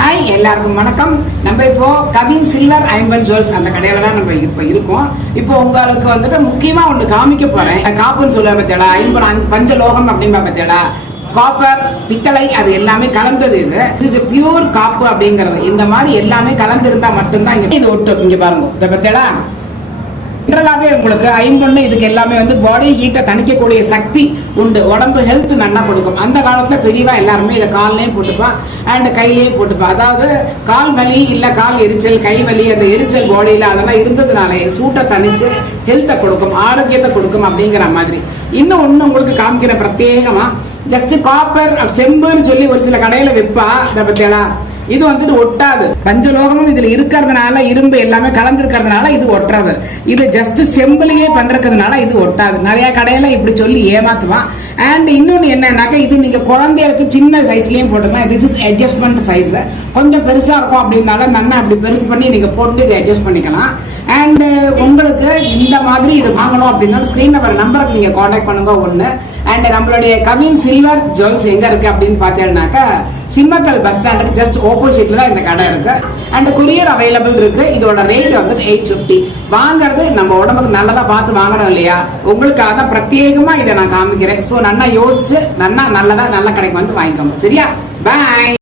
Hi எல்லாருக்கும் வணக்கம். நம்ம இப்போ கவின் சில்வர் ஐம்பன் ஜுவல்ஸ் அந்த கடையில தான் நம்ம இப்போ இருக்கோம். இப்போ உங்களுக்கு வந்துட்டு முக்கியமா ஒண்ணு காமிக்க போறேன். காப்புன்னு சொல்லுவா பத்தியடா ஐம்பன் அஞ்சு பஞ்சலோகம் அப்படின்பா பத்தியாளா காப்பர் பித்தளை அது எல்லாமே கலந்தது இது. இஸ் பியூர் காப்பு அப்படிங்கறது. இந்த மாதிரி எல்லாமே கலந்திருந்தா மட்டும்தான் இங்க இது ஒட்டு இங்க பாருங்க. இதை ஜென்ரலாகவே உங்களுக்கு ஐம்பொண்ணு இதுக்கு எல்லாமே வந்து பாடி ஹீட்டை தணிக்கக்கூடிய சக்தி உண்டு. உடம்பு ஹெல்த் நல்லா கொடுக்கும். அந்த காலத்துல பெரியவா எல்லாருமே இதை கால்லையும் போட்டுப்பான் அண்ட் கையிலையும் போட்டுப்பான் அதாவது கால் வலி இல்லை கால் எரிச்சல் கை வலி அந்த எரிச்சல் பாடியில அதெல்லாம் இருந்ததுனால சூட்டை தணிச்சு ஹெல்த்தை கொடுக்கும் ஆரோக்கியத்தை கொடுக்கும் அப்படிங்கிற மாதிரி. இன்னும் ஒன்று உங்களுக்கு காமிக்கிற பிரத்யேகமாக ஜஸ்ட் காப்பர் செம்புன்னு சொல்லி ஒரு சில கடையில விற்பா இதை பற்றியெல்லாம் இது வந்துட்டு ஒட்டாது. பஞ்சலோகமும் இதுல இருக்கிறதுனால இரும்பு எல்லாமே கலந்துருக்கிறதுனால இது ஒட்டுறது இது ஜஸ்ட் செம்பிலேயே பண்றதுனால இது ஒட்டாது. நிறைய கடையில இப்படி சொல்லி ஏமாத்துவான். அண்ட் இன்னொன்னு என்னன்னாக்கா இது நீங்க குழந்தைகளுக்கு சின்ன சைஸ்லயும் போட்டுக்கலாம். திஸ் இஸ் அட்ஜஸ்ட்மெண்ட் சைஸ் கொஞ்சம் பெருசா இருக்கும் அப்படின்னால நல்லா அப்படி பெருசு பண்ணி நீங்க போட்டு இதை அட்ஜஸ்ட் பண்ணிக்கலாம். அண்ட் uh, உங்களுக்கு இந்த மாதிரி இது வாங்கணும் அப்படின்னா ஸ்கிரீன் நம்பர் நம்பருக்கு நீங்க காண்டாக்ட் பண்ணுங்க ஒண்ணு. அண்ட் நம்மளுடைய கவின் சில்வர் ஜுவல்ஸ் எங்க இருக்கு அப்படின்னு பார்த்தீங்கன்னாக்கா சிம்மக்கல் பஸ் ஸ்டாண்டுக்கு ஜஸ்ட் ஆப்போசிட்ல தான் இந்த கடை இருக்கு. அண்ட் கொரியர் அவைலபிள் இருக்கு. இதோட ரேட் வந்து எயிட் பிப்டி வாங்குறது நம்ம உடம்புக்கு நல்லதா பார்த்து வாங்கணும் இல்லையா? உங்களுக்காக தான் பிரத்யேகமா இதை நான் காமிக்கிறேன். சோ நல்லா யோசிச்சு நல்லா நல்லதா நல்ல கடைக்கு வந்து வாங்கிக்கோங்க. சரியா? பாய்